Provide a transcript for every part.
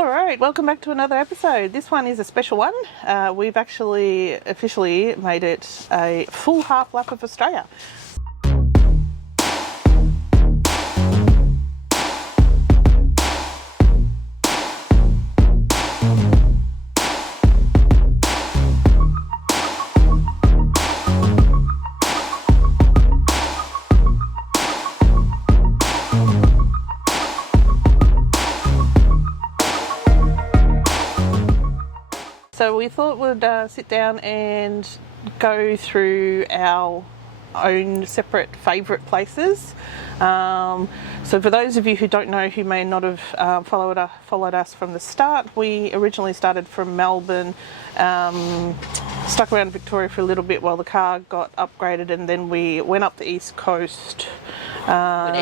All right, welcome back to another episode. This one is a special one. We've actually officially made it a full half lap of Australia. So we thought we'd sit down and go through our own separate favourite places. So for those of you who don't know, who may not have followed us from the start, we originally started from Melbourne, stuck around Victoria for a little bit while the car got upgraded, and then we went up the east coast. Went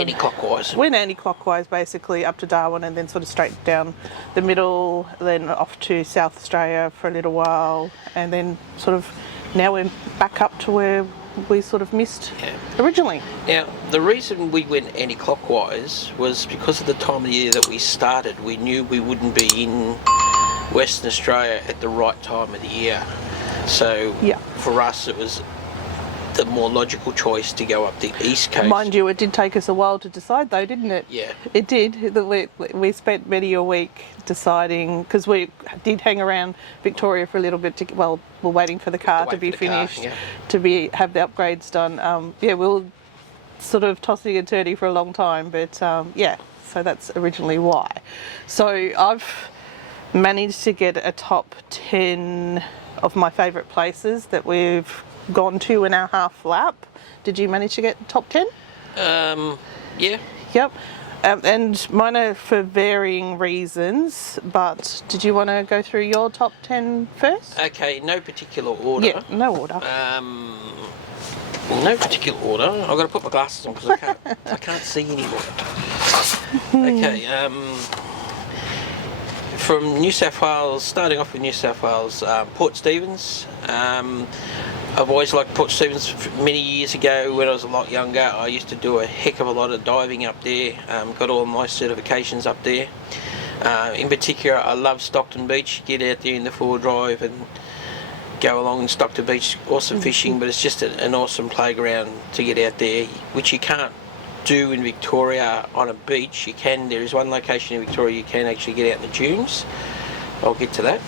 anti-clockwise Basically up to Darwin, and then sort of straight down the middle, then off to South Australia for a little while, and then sort of now we're back up to where we sort of missed originally. Now, the reason we went anti-clockwise was because of the time of the year that we started. We knew we wouldn't be in Western Australia at the right time of the year. So for us it was the more logical choice to go up the east coast. Mind you, it did take us a while to decide though, didn't it? Yeah. It did. We spent many a week deciding, because we did hang around Victoria for a little bit we're waiting for the car to be finished, to have the upgrades done. We were sort of tossing and turning for a long time, but so that's originally why. So I've managed to get a top 10 of my favourite places that we've gone to in our half lap. Did you manage to get top 10? Yeah. Yep. And mine are for varying reasons, but did you want to go through your top 10 first? Okay, no particular order. Yeah, no order. No particular order. I've got to put my glasses on because I can't see anymore. Okay, from New South Wales, starting off with New South Wales, Port Stephens. I've always liked Port Stephens. Many years ago when I was a lot younger, I used to do a heck of a lot of diving up there. Got all my certifications up there. In particular, I love Stockton Beach. Get out there in the four drive and go along Stockton Beach. Awesome fishing, but it's just an awesome playground to get out there, which you can't do in Victoria on a beach. There is one location in Victoria you can actually get out in the dunes. I'll get to that.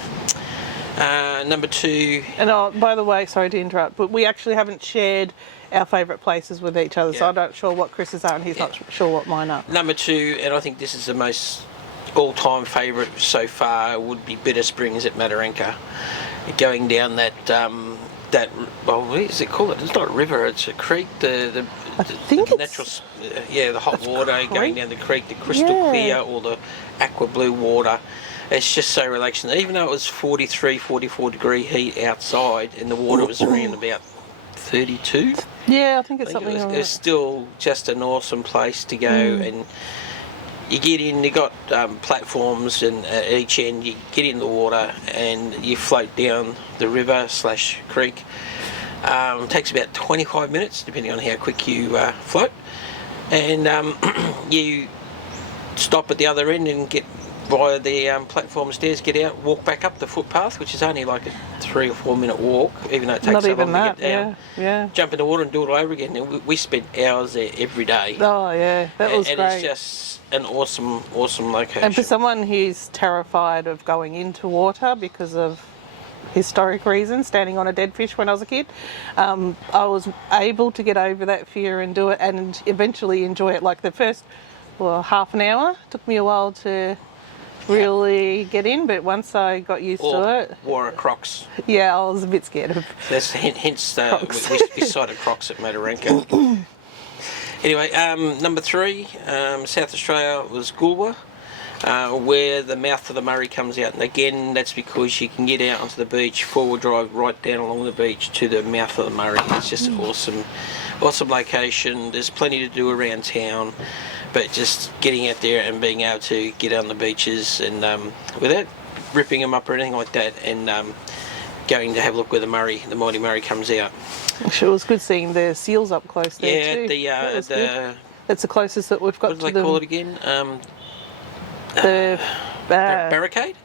Number 2. And by the way, sorry to interrupt, but we actually haven't shared our favourite places with each other, so I'm not sure what Chris's are and he's not sure what mine are. Number 2, and I think this is the most all-time favourite so far, would be Bitter Springs at Mataranka. Going down that what is it called? It's not a river, it's a creek. The natural, the hot water going down the creek, the crystal clear, or the aqua blue water. It's just so relaxing. Even though it was 43, 44 degree heat outside and the water was around about 32. Yeah, I think it's something like that. It's still just an awesome place to go, and you get in, you got platforms, and at each end you get in the water and you float down the river / creek. It takes about 25 minutes depending on how quick you float, and you stop at the other end and get via the platform stairs, get out, walk back up the footpath, which is only like a 3 or 4 minute walk, even though it takes so long to get down. Jump in the water and do it all over again. And we spent hours there every day. Oh yeah, that was great. And it's just an awesome location. And for someone who's terrified of going into water because of historic reasons, standing on a dead fish when I was a kid, I was able to get over that fear and do it, and eventually enjoy it. Like the first half an hour took me a while to really get in, but once I got used to it, wore a Crocs. Yeah, I was a bit scared of. That's hence we cited Crocs at Mataranka. Anyway, number 3, South Australia was Goolwa, where the mouth of the Murray comes out, and again that's because you can get out onto the beach, four-wheel drive right down along the beach to the mouth of the Murray. It's just awesome location. There's plenty to do around town, but just getting out there and being able to get on the beaches and without ripping them up or anything like that, and going to have a look where the mighty Murray comes out. Actually, it was good seeing the seals up close there too. Yeah, that's the closest that we've got to them. What do they call it again? Barricade?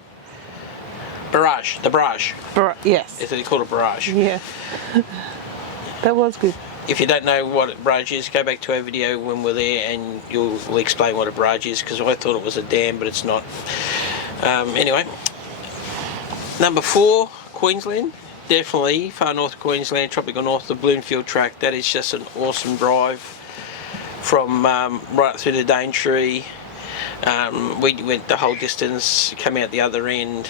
Barrage. The barrage. Yes. It's called a barrage. Yeah. That was good. If you don't know what a barrage is, go back to our video when we're there and we'll explain what a barrage is, because I thought it was a dam, but it's not. Anyway, number 4, Queensland. Definitely far north of Queensland, tropical north, the Bloomfield track. That is just an awesome drive from right up through the Daintree. We went the whole distance, come out the other end,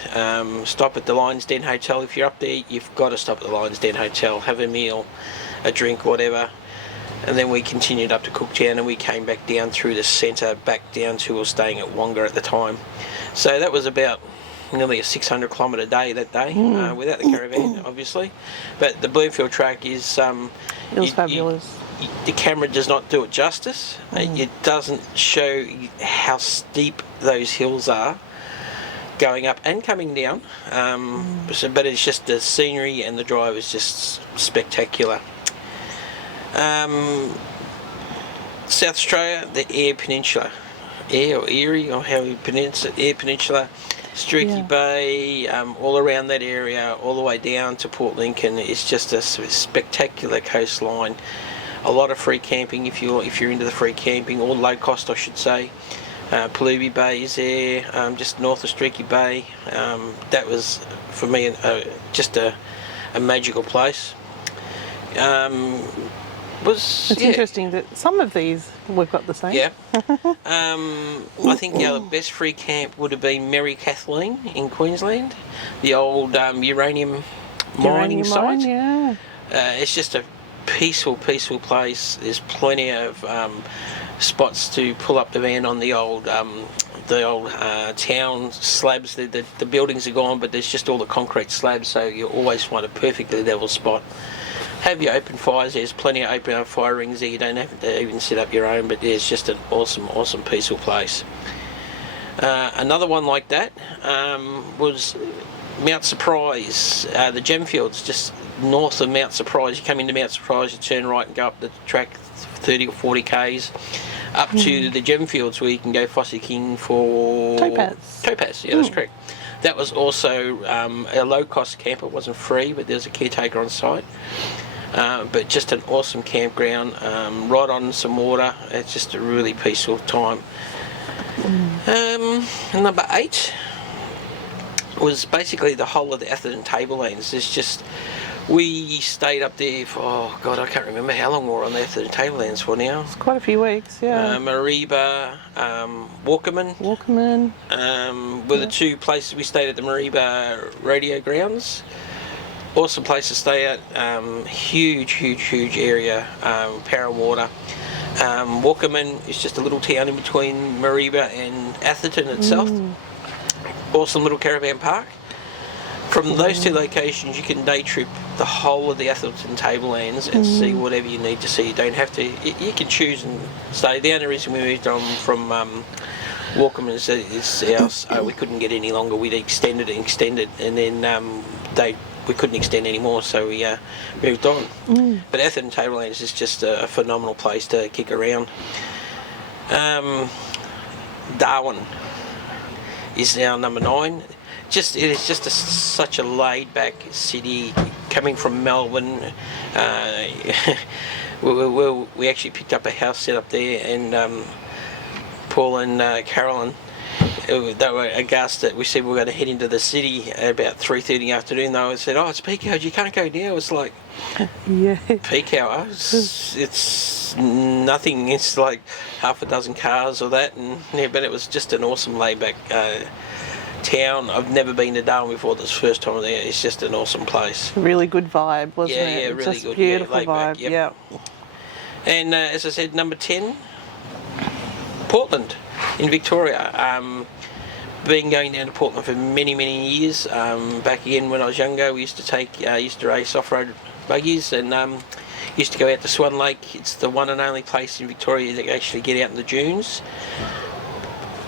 stop at the Lions Den Hotel. If you're up there, you've got to stop at the Lions Den Hotel, have a meal, a drink, whatever. And then we continued up to Cooktown, and we came back down through the centre, back down to, we were staying at Wonga at the time. So that was about nearly a 600 kilometre day that day, without the caravan, obviously. But the Bloomfield track is... it was fabulous. The camera does not do it justice. It doesn't show how steep those hills are going up and coming down. But it's just the scenery, and the drive is just spectacular. South Australia, the Eyre Peninsula. Eyre or Erie, or how you pronounce it, Eyre Peninsula. Streaky Bay, all around that area, all the way down to Port Lincoln. It's just a spectacular coastline. A lot of free camping if you're into the free camping, or low cost, I should say. Palubi Bay is there, just north of Streaky Bay. That was for me just a magical place. It's interesting that some of these we've got the same. Yeah. I think our best free camp would have been Mary Kathleen in Queensland, the old uranium mining site. Yeah. It's just a peaceful place. There's plenty of spots to pull up the van on the old town slabs. The buildings are gone, but there's just all the concrete slabs, so you always find a perfectly level spot. Have your open fires. There's plenty of open fire rings there. You don't have to even set up your own, but there's just an awesome peaceful place. Another one like that was Mount Surprise, the Gemfields, just north of Mount Surprise. You come into Mount Surprise, you turn right and go up the track 30 or 40 k's up to the Gemfields, where you can go Fossey King for Topaz. Yeah, that's correct. That was also a low-cost camp. It wasn't free, but there was a caretaker on site. But just an awesome campground, right on some water. It's just a really peaceful time. Number 8 was basically the whole of the Atherton Tablelands. We stayed up there for, I can't remember how long we were on the Atherton Tablelands for now. It's quite a few weeks, yeah. Mariba, Walkerman. Were the two places we stayed at. The Mariba Rodeo Grounds. Awesome place to stay at. Huge area, power and water. Walkerman is just a little town in between Mariba and Atherton itself. Awesome little caravan park. From those two locations, you can day trip the whole of the Atherton Tablelands and see whatever you need to see. You don't have to. You can choose and stay. The only reason we moved on from Walkerman is ours. We couldn't get any longer. We'd extended, and then we couldn't extend anymore, so we moved on. But Atherton Tablelands is just a phenomenal place to kick around. Darwin is now number 9. It is just such a laid-back city. Coming from Melbourne, we actually picked up a house set up there, and Paul and Carolyn, they were aghast that we said we were going to head into the city at about 3:30 in the afternoon. They said, "Oh, it's peak hour. You can't go now." It's like, peak hour. It's nothing. It's like half a dozen cars or that, but it was just an awesome laid-back town. I've never been to Darwin before. This first time there. It's just an awesome place. Really good vibe, wasn't it? Yeah, really just good. Beautiful laid vibe. Back, yep. And as I said, number 10, Portland in Victoria. Been going down to Portland for many years. Back again when I was younger, we used to race off-road buggies, and used to go out to Swan Lake. It's the one and only place in Victoria that you actually get out in the dunes.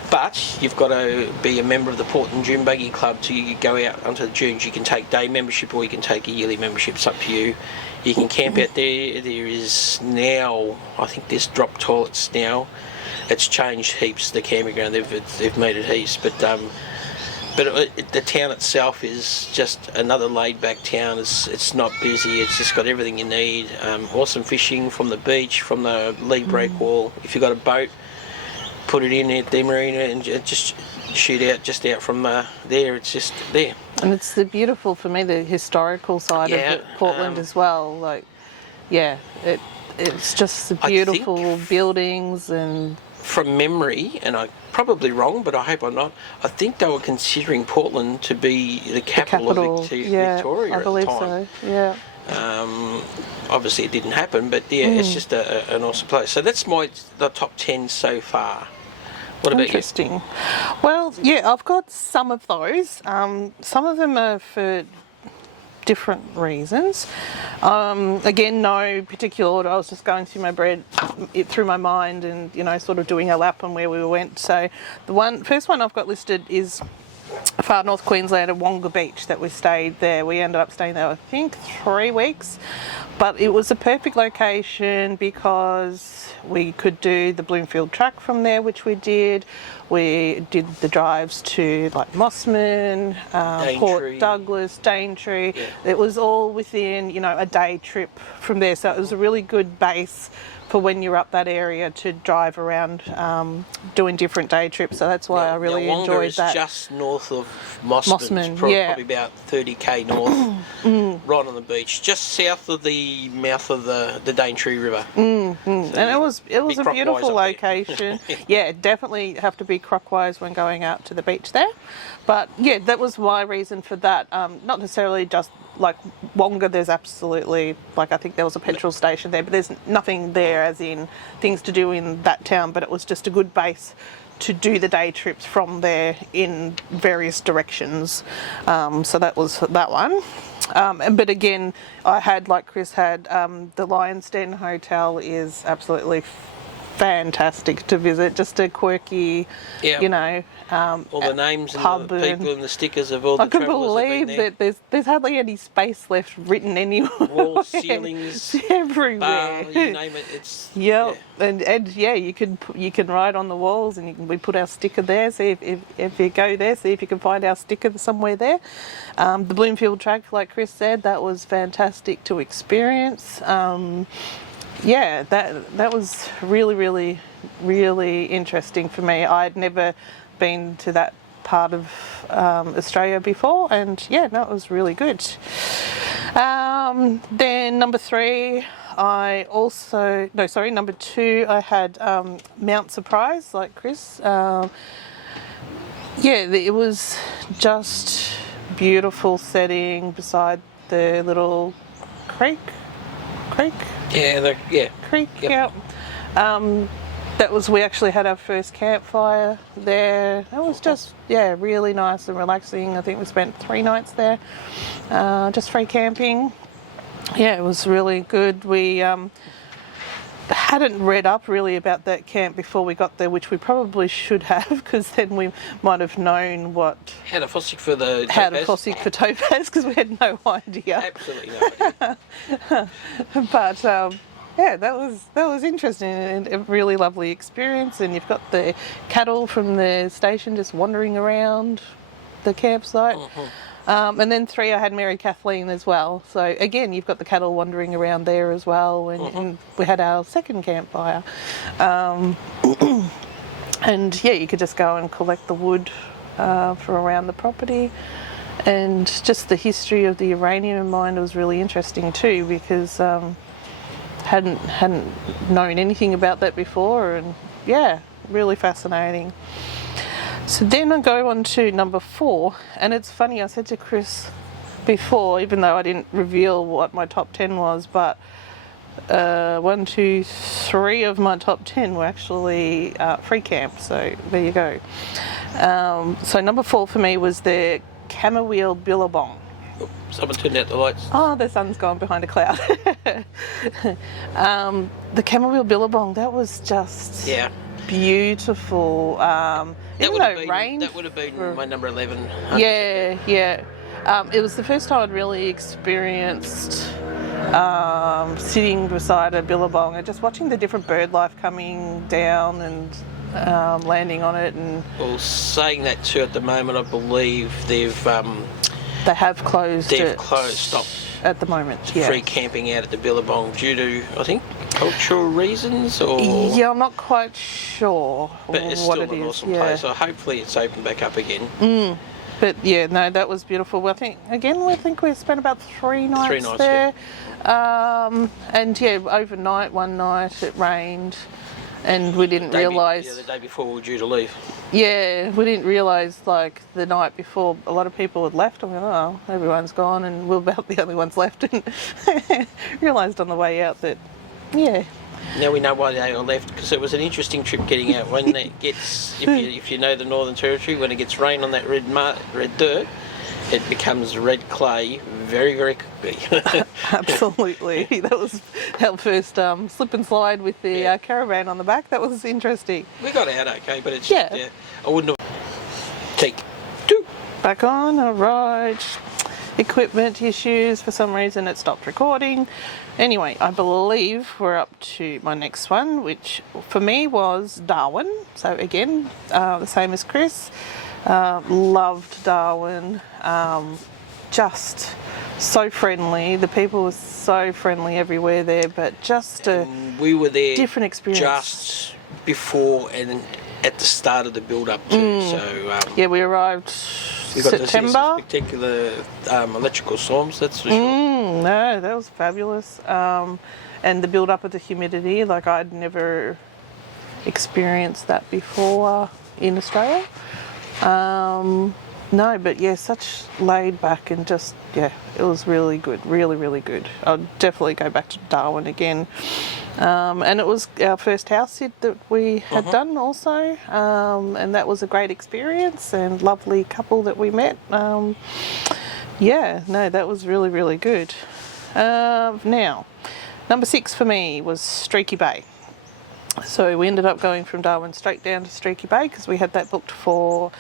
But you've got to be a member of the Portland Dune Buggy Club to go out onto the dunes. You can take day membership, or you can take a yearly membership. It's up to you. You can camp out there. There is now, I think there's drop toilets now. It's changed heaps, the camping ground. They've made it heaps. But But the town itself is just another laid-back town. It's not busy. It's just got everything you need. Awesome fishing from the beach, from the lee breakwall. If you've got a boat, put it in at the marina and just shoot out just out from there. It's just there. And it's the beautiful, for me, the historical side of it, Portland as well. Like, yeah, it's just the beautiful buildings and... From memory, and I'm probably wrong, but I hope I'm not, I think they were considering Portland to be the capital of Victoria I believe at the time. So, yeah. Obviously it didn't happen, but yeah, it's just an awesome place. So that's the top 10 so far. What about you? Interesting. Well, yeah, I've got some of those. Some of them are for different reasons. Again, no particular order. I was just going through through my mind and, you know, sort of doing a lap on where we went. So the first one I've got listed is far north Queensland at Wonga Beach that we stayed there. We ended up staying there, I think, 3 weeks. But it was a perfect location because we could do the Bloomfield Track from there, which we did. We did the drives to like Mossman, Port Douglas, Daintree. Yeah. It was all within, you know, a day trip from there. So it was a really good base for when you're up that area to drive around doing different day trips. So that's why I really enjoyed that. Wonga is just north of Mossman, probably about 30k north, right on the beach, just south of the mouth of the Daintree River. So and it was a beautiful location. Yeah, definitely have to be crockwise when going out to the beach there. But yeah, that was my reason for that. Not necessarily just like Wonga, there's absolutely, like, I think there was a petrol station there, but there's nothing there as in things to do in that town, but it was just a good base to do the day trips from there in various directions. So that was that one. But again, I had, like Chris had, the Lion's Den Hotel is absolutely fantastic to visit. Just a quirky, you know, all the names and the people and the stickers of all the travellers. I can believe that there's hardly any space left written anywhere. Walls, ceilings, everywhere. Bar, you name it. It's and yeah, you can write on the walls, and we put our sticker there. See if you go there, see if you can find our sticker somewhere there. The Bloomfield Track, like Chris said, that was fantastic to experience. Yeah, that was really, really, really interesting for me. I'd never been to that part of Australia before, and yeah, no, it was really good. Then number 2, I had Mount Surprise, like Chris. Yeah, it was just beautiful setting beside the little creek. Creek. Yep. We actually had our first campfire there. It was just, really nice and relaxing. I think we spent 3 nights there, just free camping. Yeah, it was really good. We hadn't read up really about that camp before we got there, which we probably should have, because then we might have known how to fossick for topaz, because we had no idea. Absolutely no idea. But yeah, that was interesting and a really lovely experience. And you've got the cattle from the station just wandering around the campsite. And then 3, I had Mary Kathleen as well. So again, you've got the cattle wandering around there as well. And we had our second campfire. And yeah, you could just go and collect the wood from around the property. And just the history of the uranium mine was really interesting too, because hadn't known anything about that before, and yeah, really fascinating. So then I go on to number 4, and it's funny, I said to Chris before, even though I didn't reveal what my top 10 was, but 1, 2, 3 of my top 10 were actually free camp, so there you go. So number 4 for me was the Camberwell Billabong. Someone turned out the lights. Oh, the sun's gone behind a cloud. The Camberwell Billabong, that was just beautiful. That would have been my number 11. Yeah. It was the first time I'd really experienced sitting beside a billabong and just watching the different bird life coming down, and landing on it. And well, saying that too, at the moment, I believe they have closed stopped at the moment. Yeah. Free camping out at the Billabong due to, I think, cultural reasons, or yeah, I'm not quite sure but it's what still it an is. awesome place. So hopefully it's opened back up again. But yeah, no, that was beautiful. I think we spent about 3 nights, 3 nights there. And yeah, overnight, one night it rained, and we didn't realise. The day before we were due to leave. Yeah, we didn't realise like the night before a lot of people had left. I went, oh, everyone's gone, and we're about the only ones left. And realised on the way out that, yeah. Now we know why they all left, because it was an interesting trip getting out. When it gets, if you know the Northern Territory, when it gets rain on that red dirt, it becomes red clay very, very quickly. Absolutely. That was our first slip and slide with the caravan on the back. That was interesting. We got out okay, but it's yeah. I wouldn't have. Take 2. Back on, all right. Equipment issues, for some reason it stopped recording. Anyway, I believe we're up to my next one, which for me was Darwin. So again, the same as Chris. Loved Darwin. Just so friendly. The people were so friendly everywhere there, but just we were there different experience. Just before and at the start of the build-up too. So yeah, we arrived we got September. To see some spectacular electrical storms. That's for sure. No, that was fabulous. And the build-up of the humidity, like I'd never experienced that before in Australia. No, but yeah, such laid back and just, yeah, it was really good, really, really good. I'd definitely go back to Darwin again. And it was our first house sit that we had done also, and that was a great experience and lovely couple that we met. Yeah, no, that was really, really good. Now, number 6 for me was Streaky Bay. So we ended up going from Darwin straight down to Streaky Bay because we had that booked for,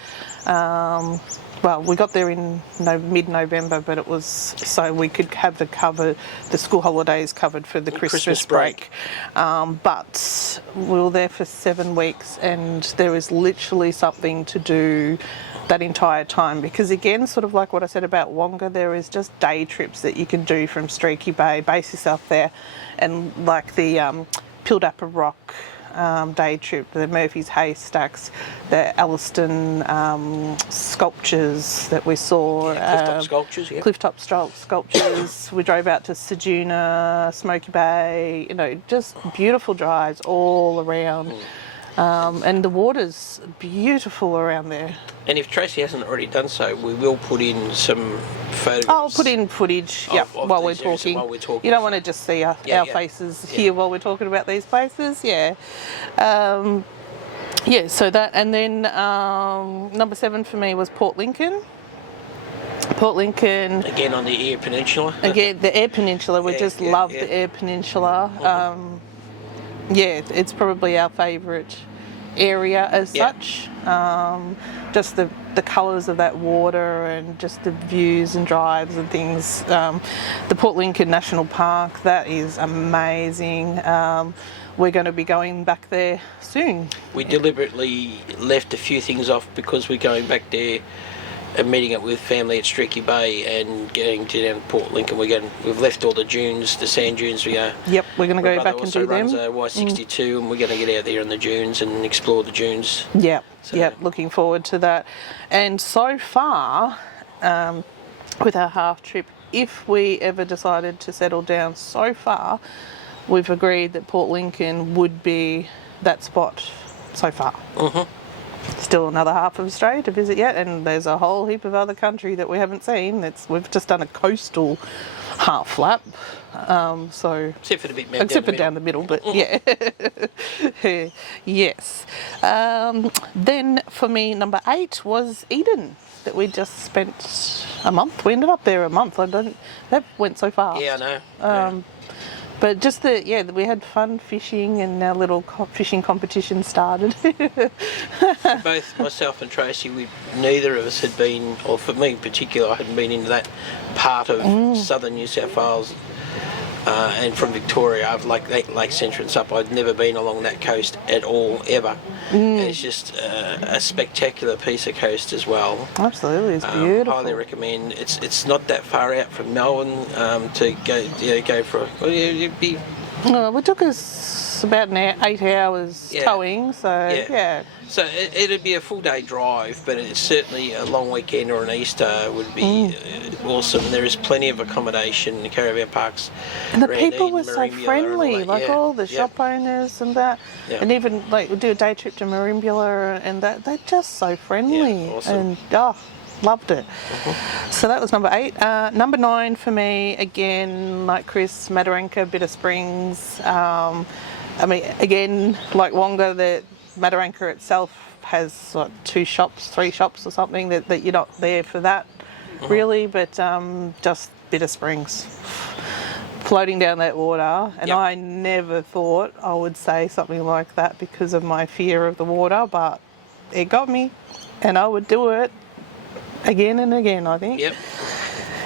well, we got there in mid-November, but it was so we could have the school holidays covered for the Christmas break. But we were there for 7 weeks, and there is literally something to do that entire time, because again, sort of like what I said about Wonga, there is just day trips that you can do from Streaky Bay, base yourself there, and like the Pildappa Rock day trip, the Murphy's Haystacks, the Elliston sculptures that we saw. Clifftop sculptures, yeah. Clifftop sculptures. We drove out to Ceduna, Smoky Bay, just beautiful drives all around. And the water's beautiful around there. And if Tracy hasn't already done so, we will put in some photographs. I'll put in footage while we're talking. You don't want to just see our faces here while we're talking about these places. Yeah. So that, and then number 7 for me was Port Lincoln. Port Lincoln. Again on the Eyre Peninsula. Again, the Eyre Peninsula. We love the Eyre Peninsula. It's probably our favourite area as such. Just the colours of that water and just the views and drives and things. The Port Lincoln National Park, that is amazing. We're going to be going back there soon. We deliberately left a few things off because we're going back there and meeting up with family at Streaky Bay and going to down Port Lincoln. We've left all the dunes, the sand dunes. We're going to go back and do them. Y62, and we're going to get out there on the dunes and explore the dunes. Looking forward to that. And so far, with our half trip, if we ever decided to settle down, so far, we've agreed that Port Lincoln would be that spot so far. Still another half of Australia to visit yet, and there's a whole heap of other country that we haven't seen. We've just done a coastal half lap, so except for the bit except for down the middle, but yeah. Yes. Then for me, number 8 was Eden, that we just spent a month. We ended up there a month. That went so fast. Yeah, I know. But just we had fun fishing, and our little fishing competition started. Both myself and Tracy, neither of us had been, or for me in particular, I hadn't been into that part of southern New South Wales and from Victoria, I've like Lakes Entrance up. I'd never been along that coast at all, ever. And it's just a spectacular piece of coast as well. Absolutely, it's beautiful. Highly recommend. It's not that far out from Melbourne to go for. Well, it'd be. Well, it took us about 8 hours towing, so yeah. So it'd be a full day drive, but it's certainly a long weekend or an Easter would be awesome. There is plenty of accommodation in the caravan parks. And the people were so friendly, like all the shop owners and that. Yeah. And even like we do a day trip to Merimbula and that, they're just so friendly. Yeah, awesome. And loved it. So that was number 8. Number 9 for me, again, like Chris, Mataranka, Bitter Springs. I mean, again, like Wonga, the Mataranka itself has like 2 shops, 3 shops or something that you're not there for that really, but just Bitter Springs. Floating down that water, and I never thought I would say something like that because of my fear of the water, but it got me, and I would do it again and again, I think. Yep.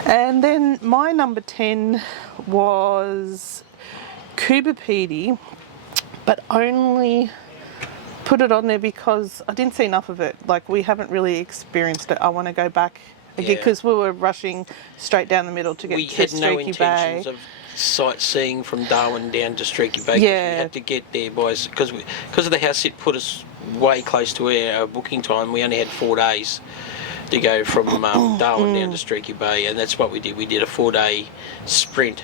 And then my number 10 was Kubapedi, but only put it on there because I didn't see enough of it. Like, we haven't really experienced it. I want to go back again because we were rushing straight down the middle to get to Streaky Bay. We had no intentions of sightseeing from Darwin down to Streaky Bay. Yeah. We had to get there because of the house it put us way close to our booking time. We only had 4 days to go from Darwin down to Streaky Bay, and that's what we did. We did a 4-day sprint,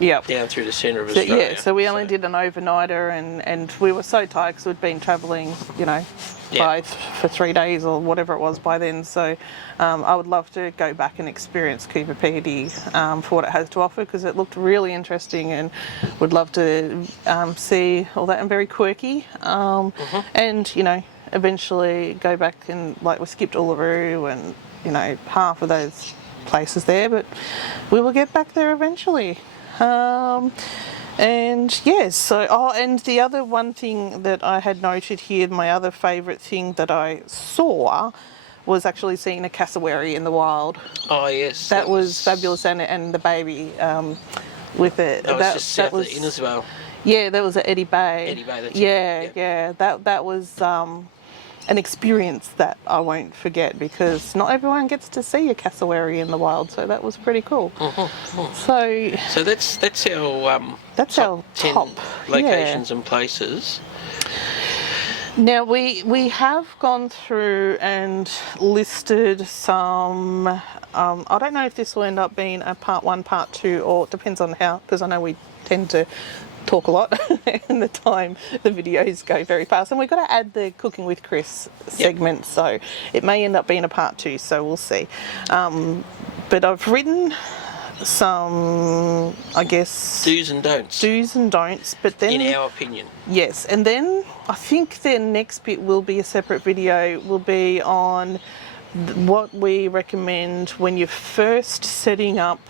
down through the centre of Australia. So we only did an overnighter, and we were so tired because we'd been travelling, for 3 days or whatever it was by then. So I would love to go back and experience Kubapedi for what it has to offer, because it looked really interesting, and would love to see all that, and very quirky. And eventually go back and we skipped Uluru and half of those places there, but we will get back there eventually. And yes, so and the other one thing that I had noted here, my other favourite thing that I saw was actually seeing a cassowary in the wild. Oh yes, that was fabulous, and the baby with it. That was south of Innisfail. Yeah, that was at Eddy Bay. Eddy Bay, that's yeah. That was an experience that I won't forget, because not everyone gets to see a cassowary in the wild, so that was pretty cool. So that's our top 10 locations and places. Now we have gone through and listed some. I don't know if this will end up being a part 1, part 2, or it depends on how, because I know we tend to talk a lot and the videos go very fast, and we've got to add the Cooking with Chris segment, so it may end up being a part 2, so we'll see. But I've written some, I guess, do's and don'ts, but then, in our opinion, yes, and then I think the next bit will be a separate video, will be on what we recommend when you're first setting up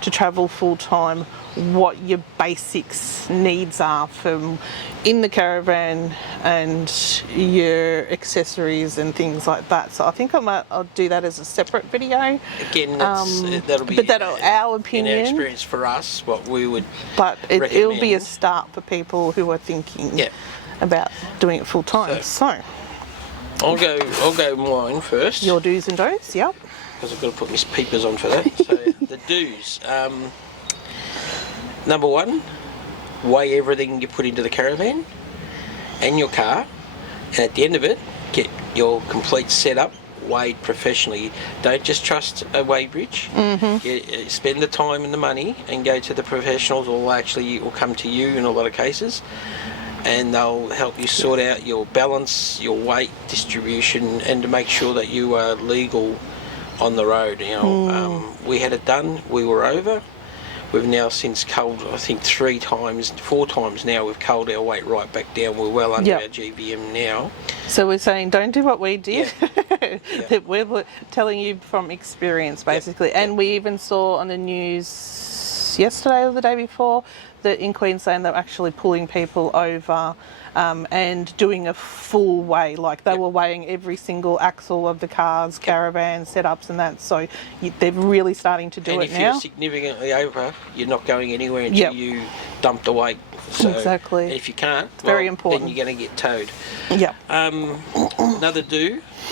to travel full time, what your basics needs are from in the caravan and your accessories and things like that. So I think I'll do that as a separate video. Again, that'll be our opinion, in our experience for us, what we would. But it'll be a start for people who are thinking about doing it full time. So I'll go mine first. Your do's and don'ts, yep. Because I've got to put my peepers on for that. So the do's. Number 1, weigh everything you put into the caravan and your car, and at the end of it, get your complete setup weighed professionally. Don't just trust a weigh bridge. Spend the time and the money and go to the professionals, or actually will come to you in a lot of cases, and they'll help you sort out your balance, your weight distribution, and to make sure that you are legal on the road. We had it done, we were over. We've now since culled, I think 4 times now, we've culled our weight right back down. We're well under our GBM now. So we're saying don't do what we did. That we're telling you from experience, basically. And we even saw on the news yesterday or the day before that in Queensland they're actually pulling people over and doing a full weigh, like they were weighing every single axle of the cars, caravans, setups and that, so they're really starting to do it now. And if you're significantly over, you're not going anywhere until you dump the weight. So, exactly. And if you can't, it's very important. Then you're going to get towed. Yeah. Another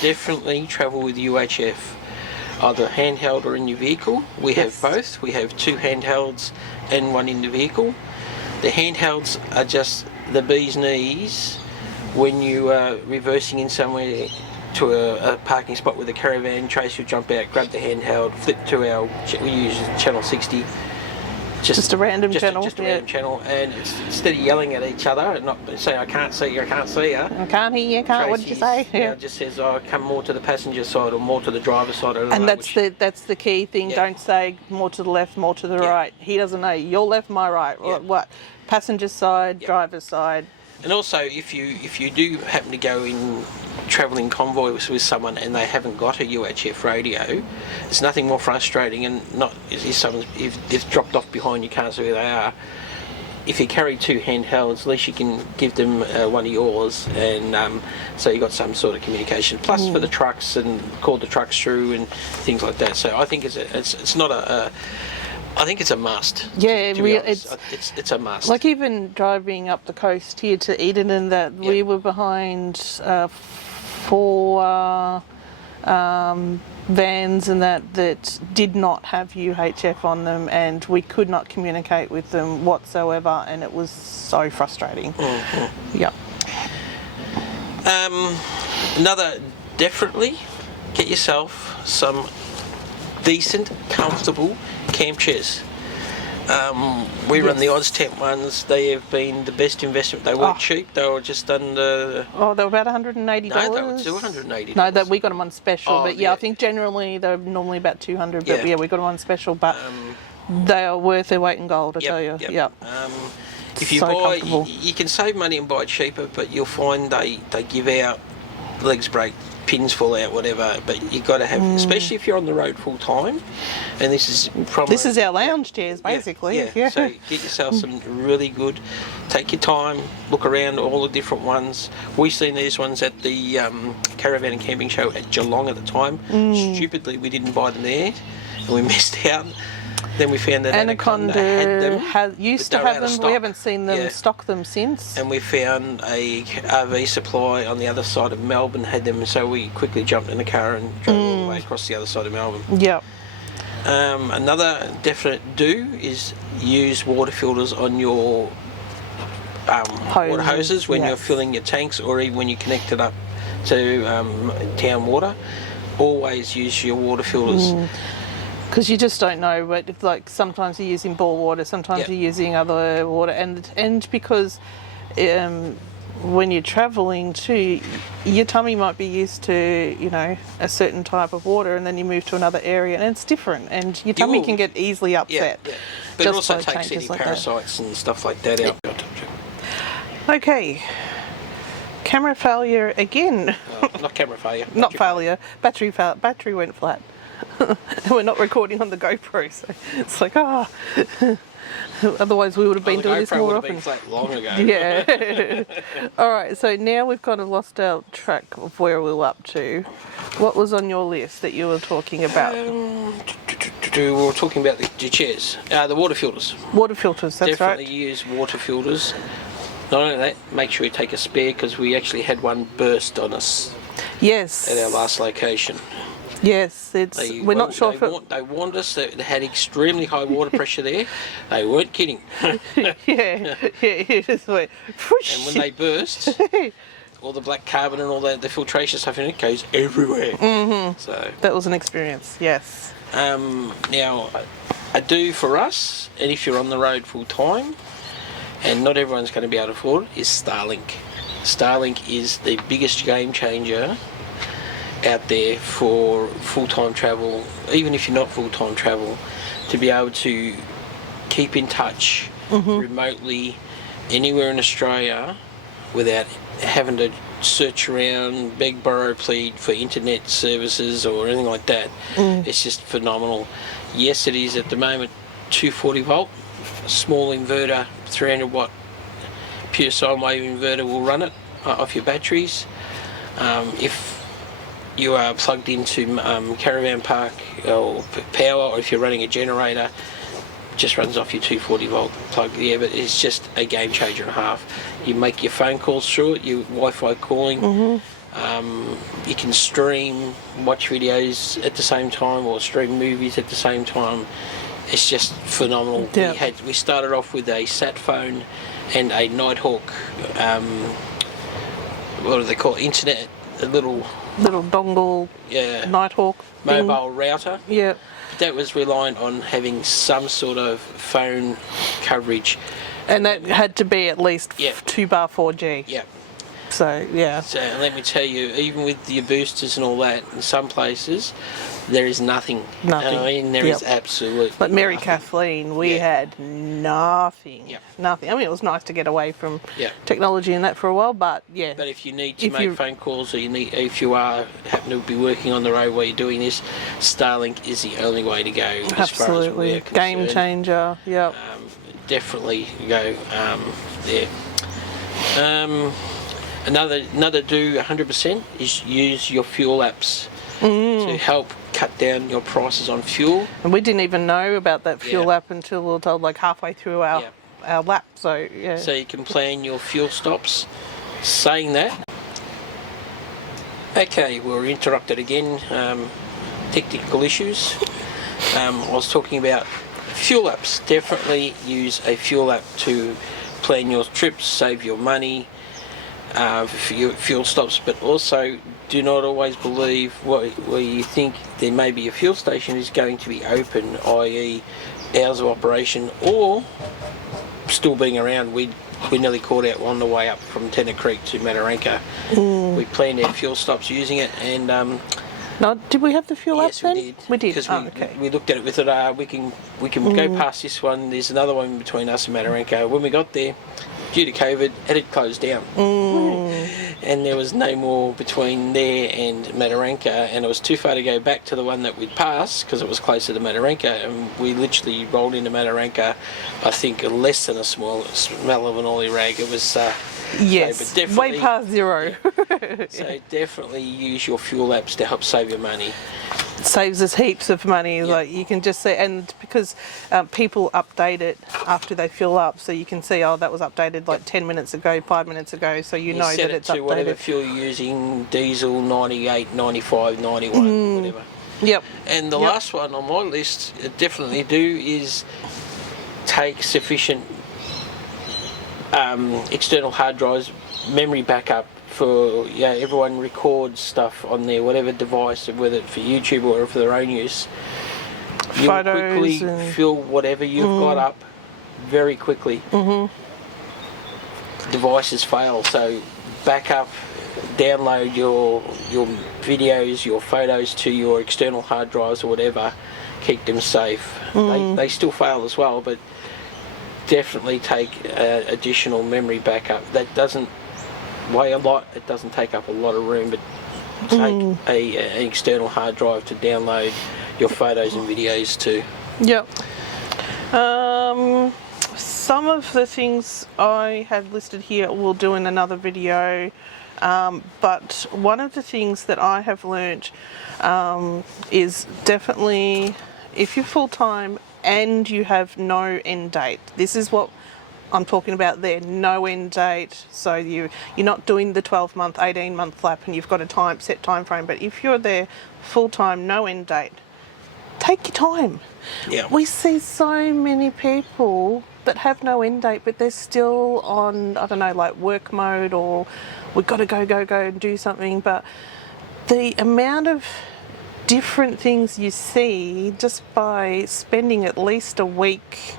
definitely travel with UHF, either handheld or in your vehicle. We have both. We have 2 handhelds and 1 in the vehicle. The handhelds are just the bee's knees when you are reversing in somewhere to a parking spot with a caravan. Tracy will jump out, grab the handheld, flip to we use channel 60. Just a random channel. Just a random channel, and instead of yelling at each other and not saying, I can't see you, I can't see you. I can't hear you, what did you say? Just says, come more to the passenger side or more to the driver's side. And that's the key thing. Don't say more to the left, more to the right. He doesn't know. Your left, my right. What? Passenger side, driver's side. And also, if you do happen to go in travelling convoy with someone and they haven't got a UHF radio, it's nothing more frustrating. And if they've dropped off behind, you can't see who they are. If you carry 2 handhelds, at least you can give them one of yours, and so you got some sort of communication. Plus for the trucks and call the trucks through and things like that. So I think it's not I think it's a must. Yeah, it's a must. Like even driving up the coast here to Eden and that, we were behind 4 vans and that did not have UHF on them, and we could not communicate with them whatsoever, and it was so frustrating. Yeah. Another, definitely get yourself some decent, comfortable camp chairs. We run the Oz Tent ones. They have been the best investment. They weren't cheap. They were just under... Oh, they were about $180. No, they were $280. No, we got them on special. But I think generally they're normally about $200. But we got them on special. But they are worth their weight in gold, I tell you. Yep. If you buy, you can save money and buy it cheaper, but you'll find they give out, legs break, pins fall out, whatever, but you've got to have, especially if you're on the road full time, and this is our lounge chairs, basically. So get yourself some really good, take your time, look around all the different ones. We've seen these ones at the Caravan and Camping Show at Geelong at the time. Stupidly, we didn't buy them there, and we missed out. Then we found that Anaconda had them. Used to have them. We haven't seen them stock them since. And we found a RV supply on the other side of Melbourne had them, so we quickly jumped in the car and drove all the way across the other side of Melbourne. Yep. Another definite do is use water filters on your water hoses when you're filling your tanks, or even when you connect it up to town water. Always use your water filters. Because you just don't know, but if, like, sometimes you're using bore water, sometimes you're using other water, and because when you're travelling too, your tummy might be used to, a certain type of water, and then you move to another area and it's different, and your tummy can get easily upset. But it also takes any parasites and stuff like that out. Okay. Camera failure again. Not camera failure. Not failure. Battery went flat. We're not recording on the GoPro, so it's like, otherwise we would have been doing this more often. Been flat long ago. Yeah. All right, so now we've kind of lost our track of where we were up to. What was on your list that you were talking about? We were talking about the chairs, the water filters. Water filters, that's Definitely use water filters. Not only that, make sure you take a spare, because we actually had one burst on us. Yes. At our last location. Yes, we're not sure if they warned us that they had extremely high water pressure there. They weren't kidding. It just went. And when they burst, all the black carbon and all the filtration stuff in it goes everywhere. So that was an experience. Yes. Now, a do for us, and if you're on the road full time, and not everyone's going to be able to afford it, is Starlink. Starlink is the biggest game changer out there for full-time travel, even if you're not full-time travel, to be able to keep in touch remotely anywhere in Australia without having to search around, beg, borrow, plead for internet services or anything like that. It's just phenomenal. Yes, it is at the moment 240 volt, a small inverter, 300 watt pure sine wave inverter will run it off your batteries. If you are plugged into caravan park or power, or if you're running a generator, just runs off your 240 volt plug. Yeah, but it's just a game changer and a half. You make your phone calls through it, your Wi-Fi calling. You can stream, watch videos at the same time, or stream movies at the same time. It's just phenomenal. Yeah. We started off with a sat phone and a Nighthawk. What do they call it? Internet, a little dongle. Yeah. Nighthawk thing. Mobile router. Yeah. That was reliant on having some sort of phone coverage. And that had to be at least 2 bar 4G. Yeah. So, yeah. So let me tell you, even with your boosters and all that, in some places, there is nothing. Nothing. I mean, there is absolutely But Mary nothing. Kathleen, we had nothing. Yep. Nothing. I mean, it was nice to get away from Yep. technology and that for a while, but yeah. But if you need to make phone calls, or if you happen to be working on the road while you're doing this, Starlink is the only way to go. As far as Absolutely. we're Game concerned. changer. Yep. Definitely go there. Another do 100% is use your fuel apps to help cut down your prices on fuel. And we didn't even know about that fuel app until we were told like halfway through our lap. So yeah. So you can plan your fuel stops. Saying that, okay, we're interrupted again. Technical issues. I was talking about fuel apps. Definitely use a fuel app to plan your trips, save your money. For your fuel stops, but also do not always believe where you think there may be a fuel station is going to be open, i.e. hours of operation, or still being around. We nearly caught out on the way up from Tennant Creek to Mataranka. We planned our fuel stops using it, and no, did we have the fuel app then? we did. We did. Because we looked at it with it. We can go past this one. There's another one between us and Mataranka. When we got there, due to COVID, it had closed down. And there was no more between there and Mataranka, and it was too far to go back to the one that we'd passed because it was closer to Mataranka, and we literally rolled into Mataranka, I think less than a smell of an oily rag. It was yes, but way past zero. So definitely use your fuel apps to help save your money. Saves us heaps of money. Like you can just see, and because people update it after they fill up, so you can see, oh, that was updated like 10 minutes ago, 5 minutes ago, so you know set that it it's to updated. whatever fuel you're using, diesel, 98, 95, 91, whatever. Yep. And the last one on my list, definitely do, is take sufficient external hard drives, memory backup. For everyone records stuff on their whatever device, whether for YouTube or for their own use. You'll Photos quickly and fill whatever you've got up very quickly. Devices fail, so back up, download your videos, your photos to your external hard drives or whatever. Keep them safe. They still fail as well, but definitely take additional memory backup. That doesn't weigh a lot, it doesn't take up a lot of room, but take an external hard drive to download your photos and videos to. Yep. Some of the things I have listed here we'll do in another video, but one of the things that I have learnt is definitely, if you're full-time and you have no end date, this is what I'm talking about there, no end date. So you're not doing the 12-month, 18-month lap and you've got a set time frame. But if you're there full-time, no end date, take your time. Yeah. We see so many people that have no end date, but they're still on, I don't know, like work mode, or we've got to go and do something. But the amount of different things you see just by spending at least a week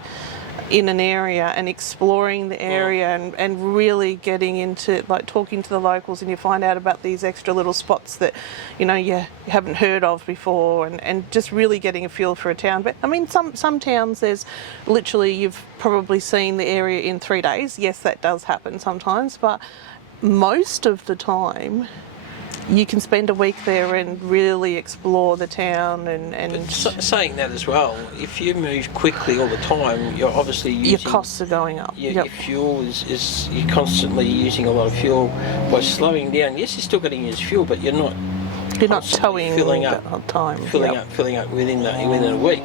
in an area and exploring the area and really getting into, like, talking to the locals, and you find out about these extra little spots that you haven't heard of before, and just really getting a feel for a town. But I mean, some towns, there's literally, you've probably seen the area in 3 days. Yes, that does happen sometimes, but most of the time you can spend a week there and really explore the town and Saying that as well, if you move quickly all the time, you're obviously using... your costs are going up. Your fuel is you're constantly using a lot of fuel. By slowing down, yes, you're still going to use fuel, but you're not towing filling up the whole time. Filling up within a week.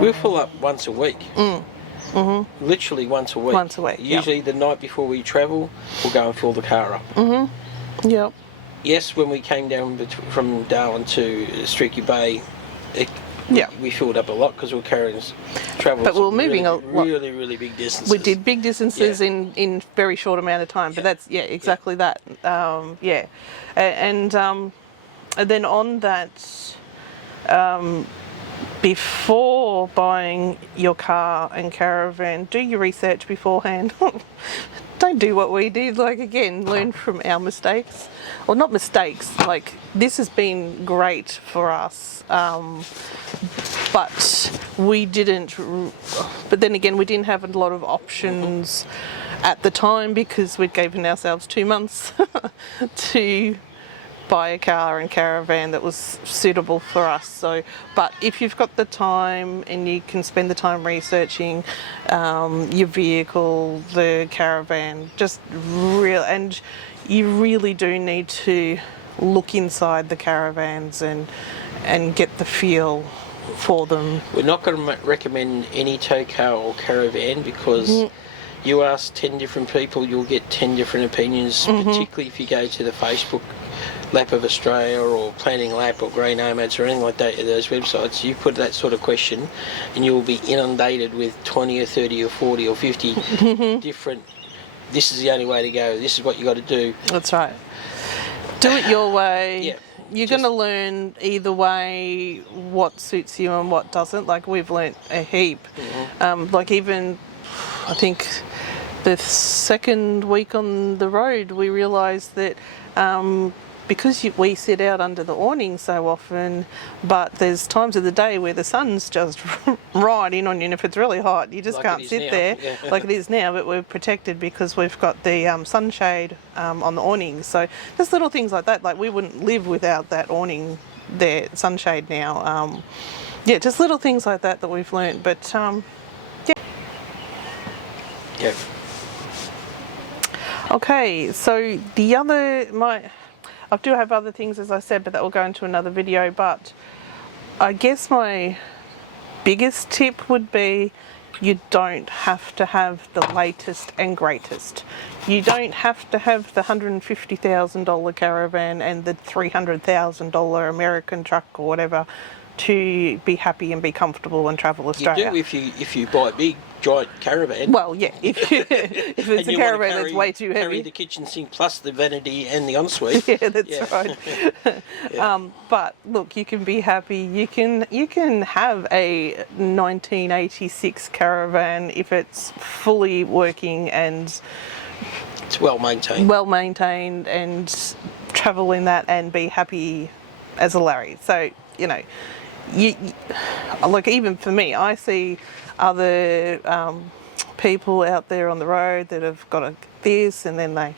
We'll fill up once a week. Mm-hmm. Literally once a week. Once a week. Usually the night before we travel, we'll go and fill the car up. Mm-hmm. Yep. Yes, when we came down from Darwin to Streaky Bay, we filled up a lot because we were carrying travel. But we were moving really big distances. We did big distances in very short amount of time. But that's exactly that. And then on that, before buying your car and caravan, do your research beforehand. Don't do what we did. Like, again, learn from our mistakes. Or not mistakes, like, this has been great for us. But we didn't, but then again, we didn't have a lot of options at the time because we'd given ourselves 2 months to buy a car and caravan that was suitable for us. So, but if you've got the time and you can spend the time researching your vehicle, the caravan, and you really do need to look inside the caravans and get the feel for them. We're not going to recommend any tow car or caravan because you ask 10 different people, you'll get 10 different opinions, particularly if you go to the Facebook Lap of Australia or Planning Lap or Grey Nomads or anything like that, those websites. You put that sort of question and you'll be inundated with 20 or 30 or 40 or 50 different, this is the only way to go, this is what you got to do. That's right. Do it your way. You're going to learn either way what suits you and what doesn't. Like, we've learnt a heap. Like, even, I think, the second week on the road, we realised that because we sit out under the awning so often, but there's times of the day where the sun's just right in on you, and if it's really hot, you just can't sit there like it is now, but we're protected because we've got the sunshade on the awning. So just little things like that, like we wouldn't live without that awning there, sunshade now. Just little things like that we've learnt, but Okay, so the other, I do have other things, as I said, but that will go into another video. But I guess my biggest tip would be you don't have to have the latest and greatest. You don't have to have the $150,000 caravan and the $300,000 American truck or whatever to be happy and be comfortable and travel Australia. You do if you buy a big giant caravan. Well, yeah, if it's a caravan that's way too heavy. Carry the kitchen sink plus the vanity and the ensuite. That's right. But look, you can be happy. You can have a 1986 caravan if it's fully working and it's well maintained and travel in that and be happy as a Larry. So, like, even for me, I see other people out there on the road that have got this, and then they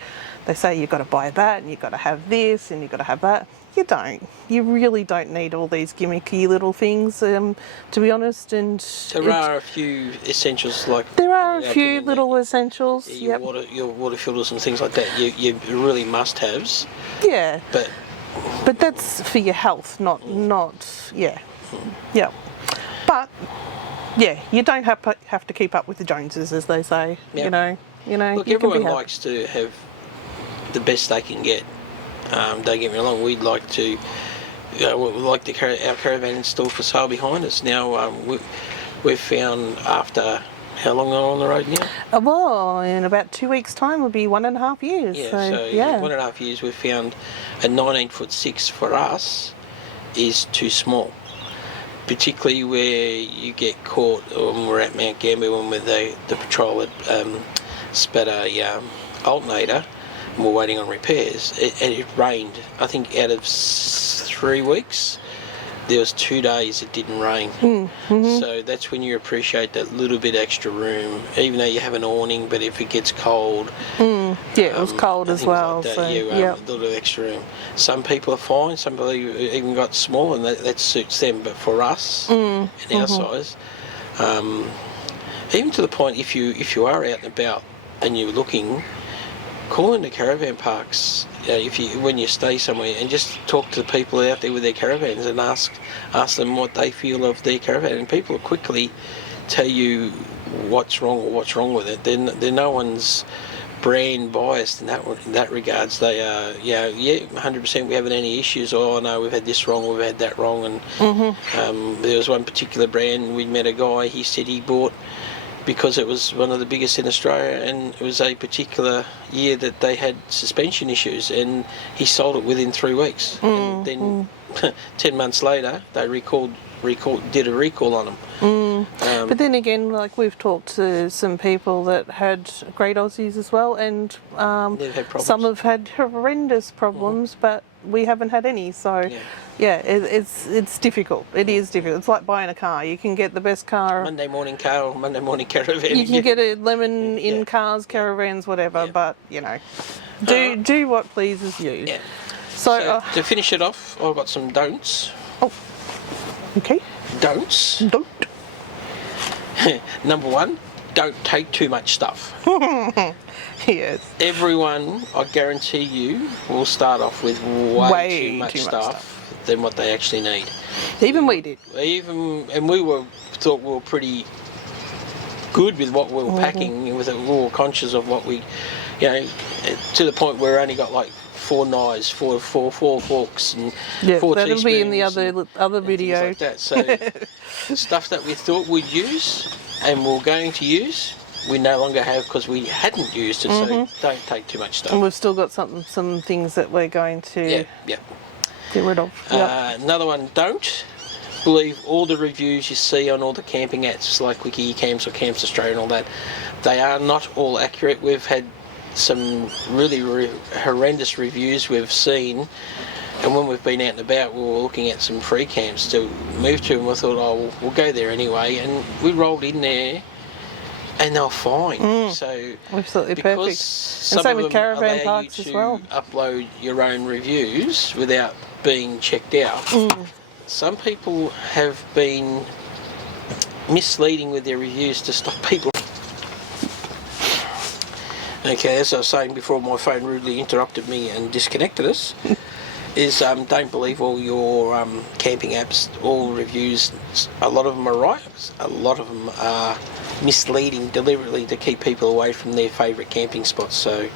say you've got to buy that and you've got to have this and you've got to have that. You don't. You really don't need all these gimmicky little things, to be honest. And there are a few essentials, like there are a few little essentials. Your water filters and things like that. You really must-haves. Yeah. But that's for your health, not. But you don't have to keep up with the Joneses, as they say. Yep. Look, everyone likes to have the best they can get. Don't get me wrong. We'd like to, our caravan installed for sale behind us. Now we've found, after how long are we on the road now? Well, in about 2 weeks' time will be 1.5 years. So 1.5 years, we've found a 19'6" for us is too small. Particularly where you get caught, when we're at Mount Gambier, when the patrol had spat a alternator and we're waiting on repairs. It rained, I think out of 3 weeks, there was 2 days it didn't rain. So that's when you appreciate that little bit extra room, even though you have an awning, but if it gets cold... Yeah, it was cold as well. Like that, so, a little extra room. Some people are fine, some people even got small, and that suits them, but for us, in our size, even to the point, if you are out and about and you're looking, call into caravan parks when you stay somewhere, and just talk to the people out there with their caravans and ask them what they feel of their caravan, and people will quickly tell you what's wrong or what's wrong with it. They're no one's brand biased in that regards. They are 100%. We haven't any issues. Oh no, we've had this wrong, we've had that wrong, and there was one particular brand. We met a guy. He said he bought, because it was one of the biggest in Australia, and it was a particular year that they had suspension issues, and he sold it within 3 weeks. And then 10 months later, they did a recall on them. But then again, like we've talked to some people that had great Aussies as well, and They've had problems. some have had horrendous problems, but we haven't had any. So, it's difficult. It is difficult. It's like buying a car. You can get the best car. Monday morning car or Monday morning caravan. You can get a lemon in cars, caravans, whatever. But do what pleases you. Yeah. So to finish it off, I've got some don'ts. Oh, okay. Don'ts. Don't. Number 1, don't take too much stuff. Yes. Everyone, I guarantee you, will start off with way too much stuff than what they actually need. Even we did. And we thought we were pretty good with what we were packing. We were conscious of what we, to the point where we only got like 4 knives, four forks, and 4 that'll teaspoons. be in the other video. Like that. So stuff that we thought we'd use and we're going to use, we no longer have because we hadn't used it. So don't take too much stuff. And we've still got some things that we're going to get rid of. Another one, don't believe all the reviews you see on all the camping apps like Wiki Camps or Camps Australia and all that. They are not all accurate. We've had some really horrendous reviews we've seen, and when we've been out and about, we were looking at some free camps to move to, and we thought, we'll go there anyway, and we rolled in there and they were fine. So absolutely because perfect. some And same of with them caravan allow parks you as to well. upload your own reviews without being checked out. Some people have been misleading with their reviews to stop people. Okay, as I was saying before, my phone rudely interrupted me and disconnected us. Is don't believe all your camping apps, all reviews. A lot of them are right. A lot of them are misleading deliberately to keep people away from their favourite camping spots. So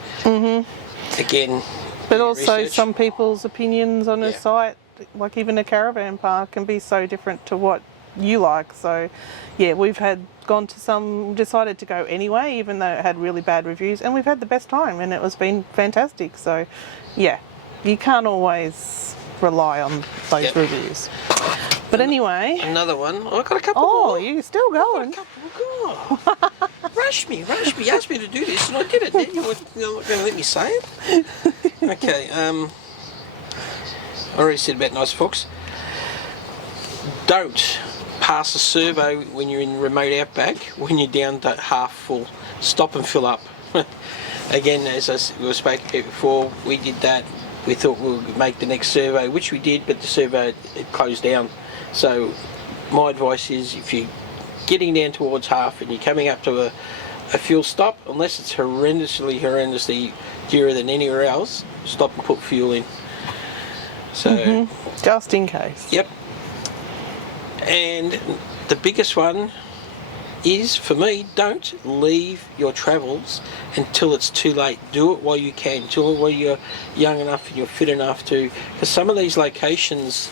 again, but also research. some people's opinions on a site, like even a caravan park, can be so different to what you like. So we've gone to some, decided to go anyway, even though it had really bad reviews, and we've had the best time, and it was been fantastic. So you can't always rely on those reviews. But anyway, another one. I've got a couple more. You're still going. Rush me. You asked me to do this and I did it. Then you're not going to let me say it. Okay, I already said about nice folks. Don't pass a survey when you're in remote outback, when you're down to half full. Stop and fill up. Again, as we spoke about before, we did that. We thought we would make the next survey, which we did, but the survey it closed down. So my advice is, if you're getting down towards half and you're coming up to a fuel stop, unless it's horrendously dearer than anywhere else, stop and put fuel in. So just in case. Yep. And the biggest one is, for me, don't leave your travels until it's too late. Do it while you can. Do it while you're young enough and you're fit enough to. Because some of these locations,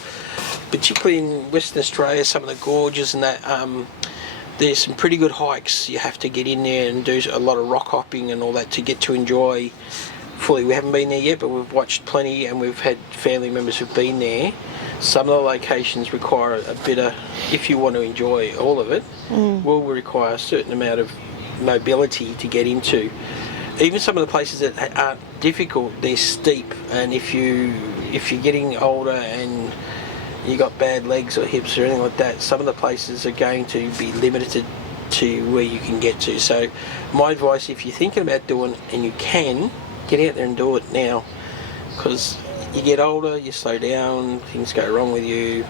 particularly in Western Australia, some of the gorges and that, there's some pretty good hikes. You have to get in there and do a lot of rock hopping and all that to get to enjoy fully. We haven't been there yet, but we've watched plenty and we've had family members who've been there. Some of the locations require a bit of, if you want to enjoy all of it, will require a certain amount of mobility to get into. Even some of the places that aren't difficult, they're steep, and if you're getting older and you got bad legs or hips or anything like that, some of the places are going to be limited to where you can get to. So my advice, if you're thinking about doing it and you can, get out there and do it now, because you get older, you slow down, things go wrong with you,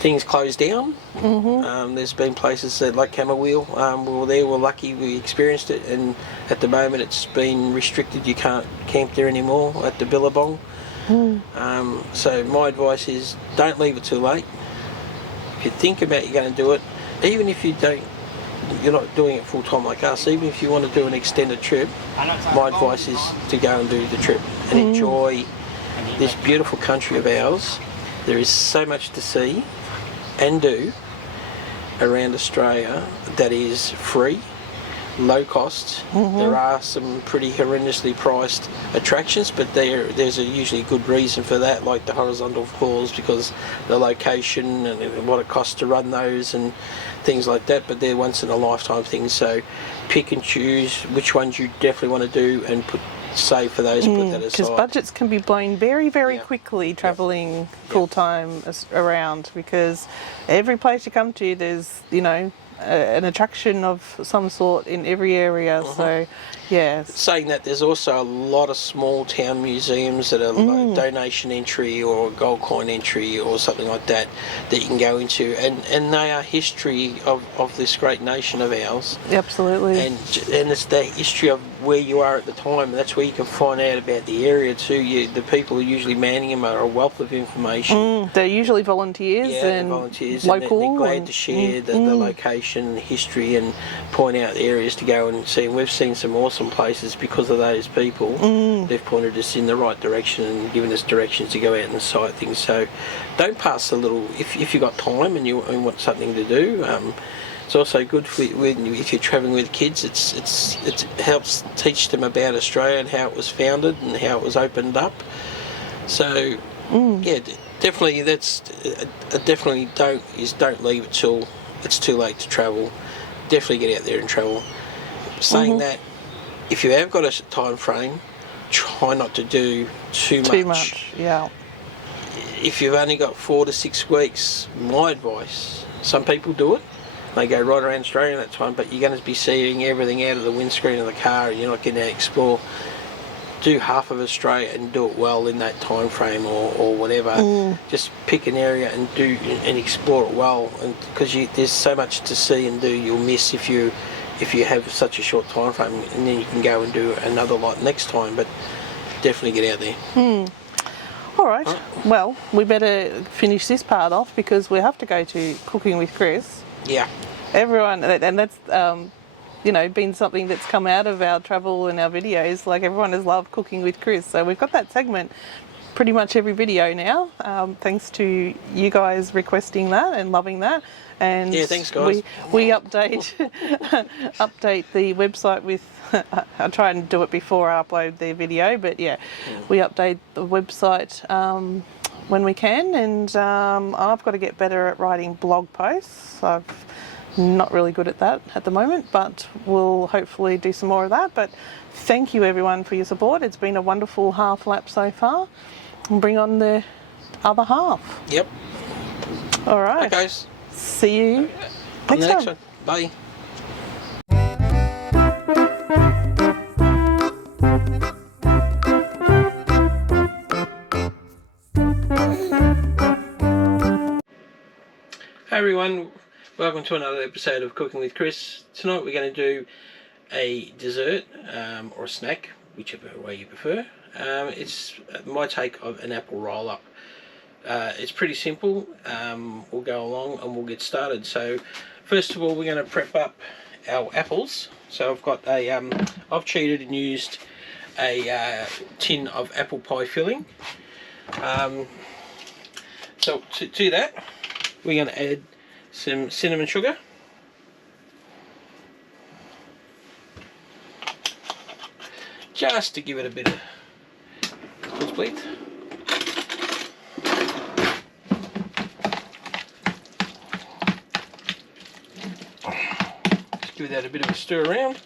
things close down. There's been places that, like Camberwell, we were there, we're lucky we experienced it, and at the moment it's been restricted, you can't camp there anymore at the Billabong. So my advice is, don't leave it too late. If you think about you're going to do it, even if you're not doing it full time like us, even if you want to do an extended trip, my advice is to go and do the trip and enjoy this beautiful country of ours. There is so much to see and do around Australia that is free, low cost. There are some pretty horrendously priced attractions, but there's usually a good reason for that, like the horizontal falls, because the location and what it costs to run those and things like that, but they're once in a lifetime things. So pick and choose which ones you definitely want to do and save for those and put that aside. Because budgets can be blown very, very quickly travelling full-time around, because every place you come to, there's, an attraction of some sort in every area. So, yeah. Saying that, there's also a lot of small town museums that are like donation entry or gold coin entry or something like that you can go into, and they are history of this great nation of ours. Absolutely. And it's the history of where you are at the time, and that's where you can find out about the area too. The people who are usually manning them are a wealth of information. They're usually volunteers and volunteers, local. And they're glad to share the location, the history, and point out the areas to go and see. And we've seen some awesome places because of those people. They've pointed us in the right direction and given us directions to go out and sight things. So don't pass the little, if you've got time and you want something to do. It's also good if you're travelling with kids. It helps teach them about Australia and how it was founded and how it was opened up. So definitely don't leave it till it's too late to travel. Definitely get out there and travel. Saying that, if you have got a time frame, try not to do too much. Yeah. If you've only got 4 to 6 weeks, my advice, some people do it. They go right around Australia in that time, but you're going to be seeing everything out of the windscreen of the car and you're not getting to explore. Do half of Australia and do it well in that time frame or whatever. Just pick an area and explore it well, and because there's so much to see and do, you'll miss if you have such a short time frame, and then you can go and do another lot next time. But definitely get out there. All right. Well, we better finish this part off because we have to go to Cooking with Chris. Yeah. Everyone, and that's been something that's come out of our travel and our videos. Like, everyone has loved Cooking with Chris, so we've got that segment pretty much every video now, thanks to you guys requesting that and loving that. And yeah, thanks guys. We update the website with I try and do it before I upload the video, but we update the website when we can, and I've got to get better at writing blog posts. I'm not really good at that at the moment, but we'll hopefully do some more of that. But thank you everyone for your support. It's been a wonderful half lap so far, and bring on the other half. Yep. All right. Okay, guys. See you on the next time. one. Bye. Hi everyone, welcome to another episode of Cooking with Chris. Tonight we're going to do a dessert or a snack, whichever way you prefer. It's my take of an apple roll-up. It's pretty simple. We'll go along and we'll get started. So first of all, we're going to prep up our apples. So I've got I've cheated and used a tin of apple pie filling. So to that, we're going to add some cinnamon sugar, just to give it a bit of split. Just give that a bit of a stir around.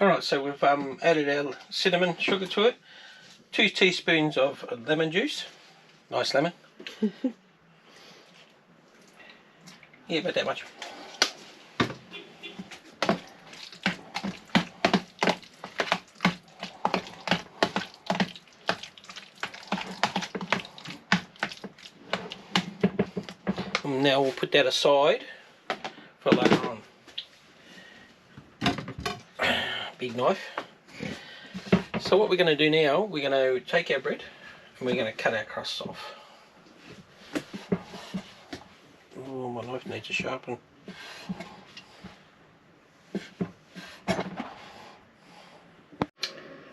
Alright, so we've added our cinnamon sugar to it. 2 teaspoons of lemon juice. Nice lemon. Yeah, about that much. And now we'll put that aside for later on. Big knife. So what we're going to do now, we're going to take our bread and we're going to cut our crusts off. Oh, my knife needs to sharpen.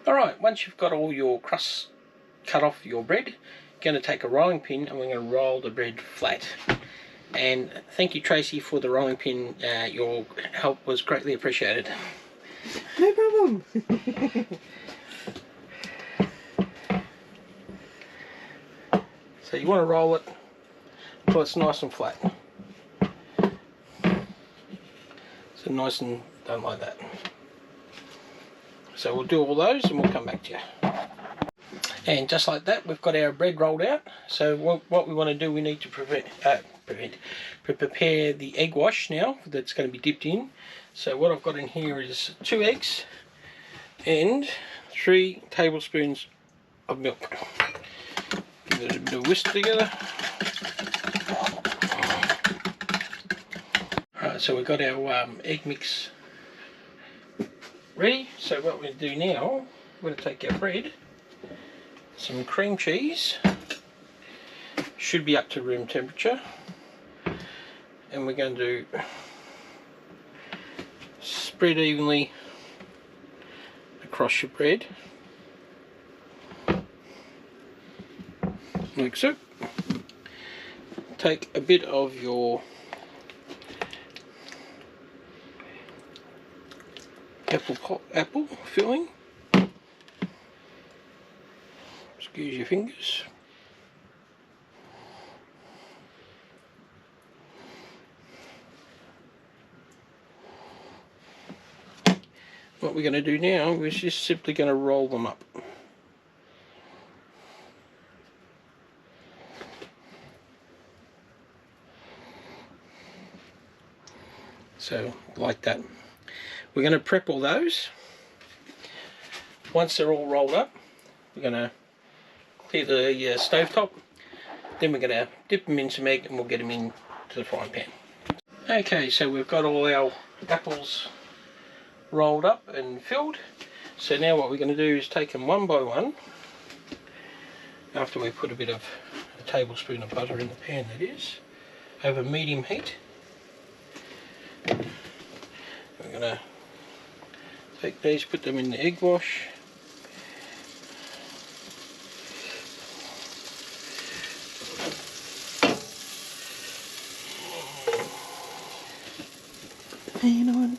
Alright, once you've got all your crusts cut off your bread, you're going to take a rolling pin and we're going to roll the bread flat. And thank you, Tracy, for the rolling pin. Your help was greatly appreciated. No problem. So you want to roll it until it's nice and flat. So nice and done like that. So we'll do all those and we'll come back to you. And just like that, we've got our bread rolled out. So what we want to do, we need to prepare the egg wash now that's going to be dipped in. So what I've got in here is 2 eggs and 3 tablespoons of milk. Give it a bit of whisk together. Alright, so we've got our egg mix ready. So what we're going to do now, we're going to take our bread, some cream cheese, should be up to room temperature, and we're going to spread evenly across your bread like so. Take a bit of your apple filling, excuse your fingers, what we're going to do now is just simply going to roll them up. So like that. We're going to prep all those. Once they're all rolled up, we're going to clear the stove top. Then we're going to dip them in some egg and we'll get them into the frying pan. Okay, so we've got all our apples rolled up and filled. So now what we're going to do is take them one by one. After we put a tablespoon of butter in the pan, that is, over medium heat. We're going to take these, put them in the egg wash. Hang on.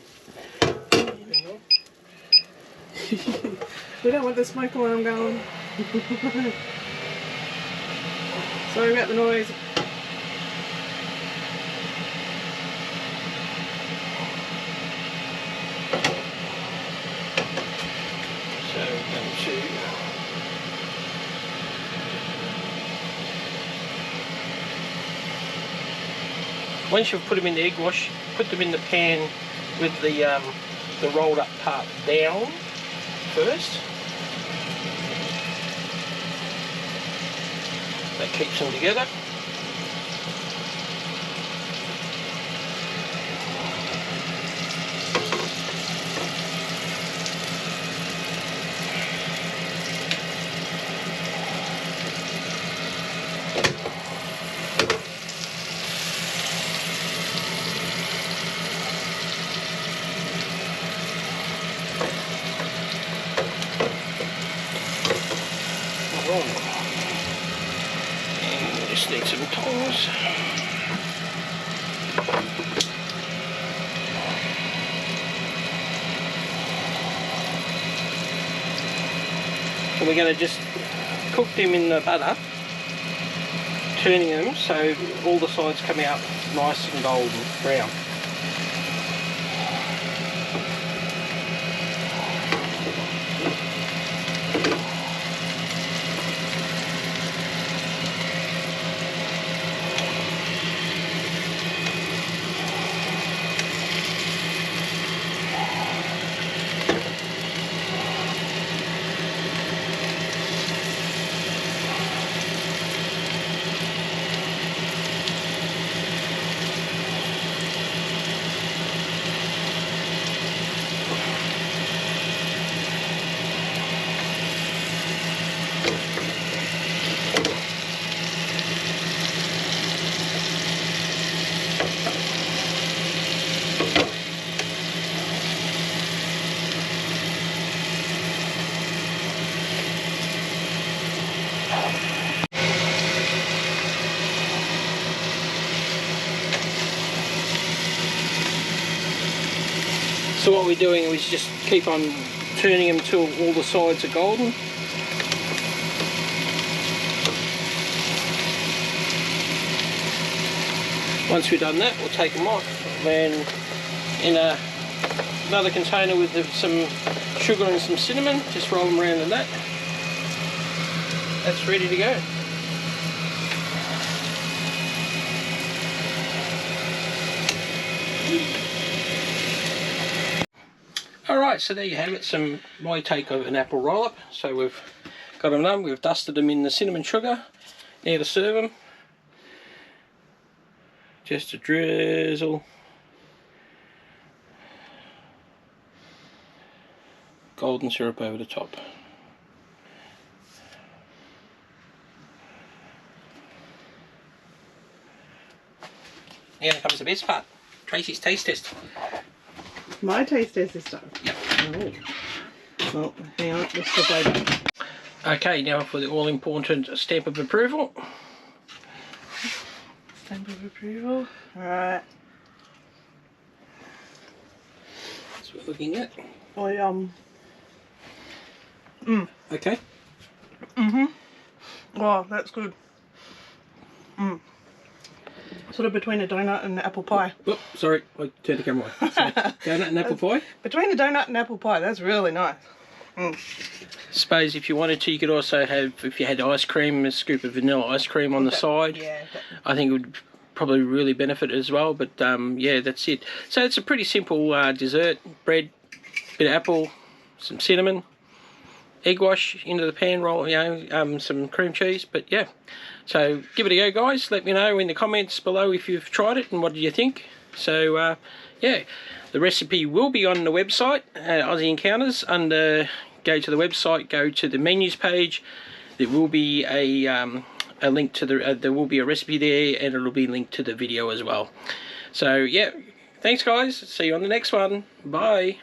We don't want the smoke alarm going. Sorry about the noise. Once you've put them in the egg wash, put them in the pan with the rolled up part down first. That keeps them together. And just need some tongs. And we're going to just cook them in the butter, turning them so all the sides come out nice and golden brown. So what we're doing is just keep on turning them till all the sides are golden. Once we've done that, we'll take them off. Then in another container with some sugar and some cinnamon, just roll them around in that. That's ready to go. Alright, so there you have it, my take of an apple roll-up. So we've got them done, we've dusted them in the cinnamon sugar. Now to serve them. Just a drizzle. Golden syrup over the top. Now comes the best part, Tracy's taste test. My taste test this time. Yep. Oh. Well, hang on, let's flip over. Okay, now for the all-important stamp of approval. Stamp of approval. Alright. That's what we're looking at. Okay. Oh, that's good. Sort of between a donut and an apple pie. Oh, sorry, I turned the camera on. So, donut and apple pie? Between a donut and apple pie, that's really nice. Suppose if you wanted to, you could also have, if you had ice cream, a scoop of vanilla ice cream on the side. Yeah. I think it would probably really benefit as well, but yeah, that's it. So it's a pretty simple dessert. Bread, bit of apple, some cinnamon, egg wash into the pan, roll, some cream cheese, but yeah. So give it a go, guys. Let me know in the comments below if you've tried it and what do you think. So yeah, the recipe will be on the website, Aussie Encounters. Go to the website, go to the menus page. There will be a link to the, there will be a recipe there, and it'll be linked to the video as well. So yeah, thanks guys. See you on the next one. Bye.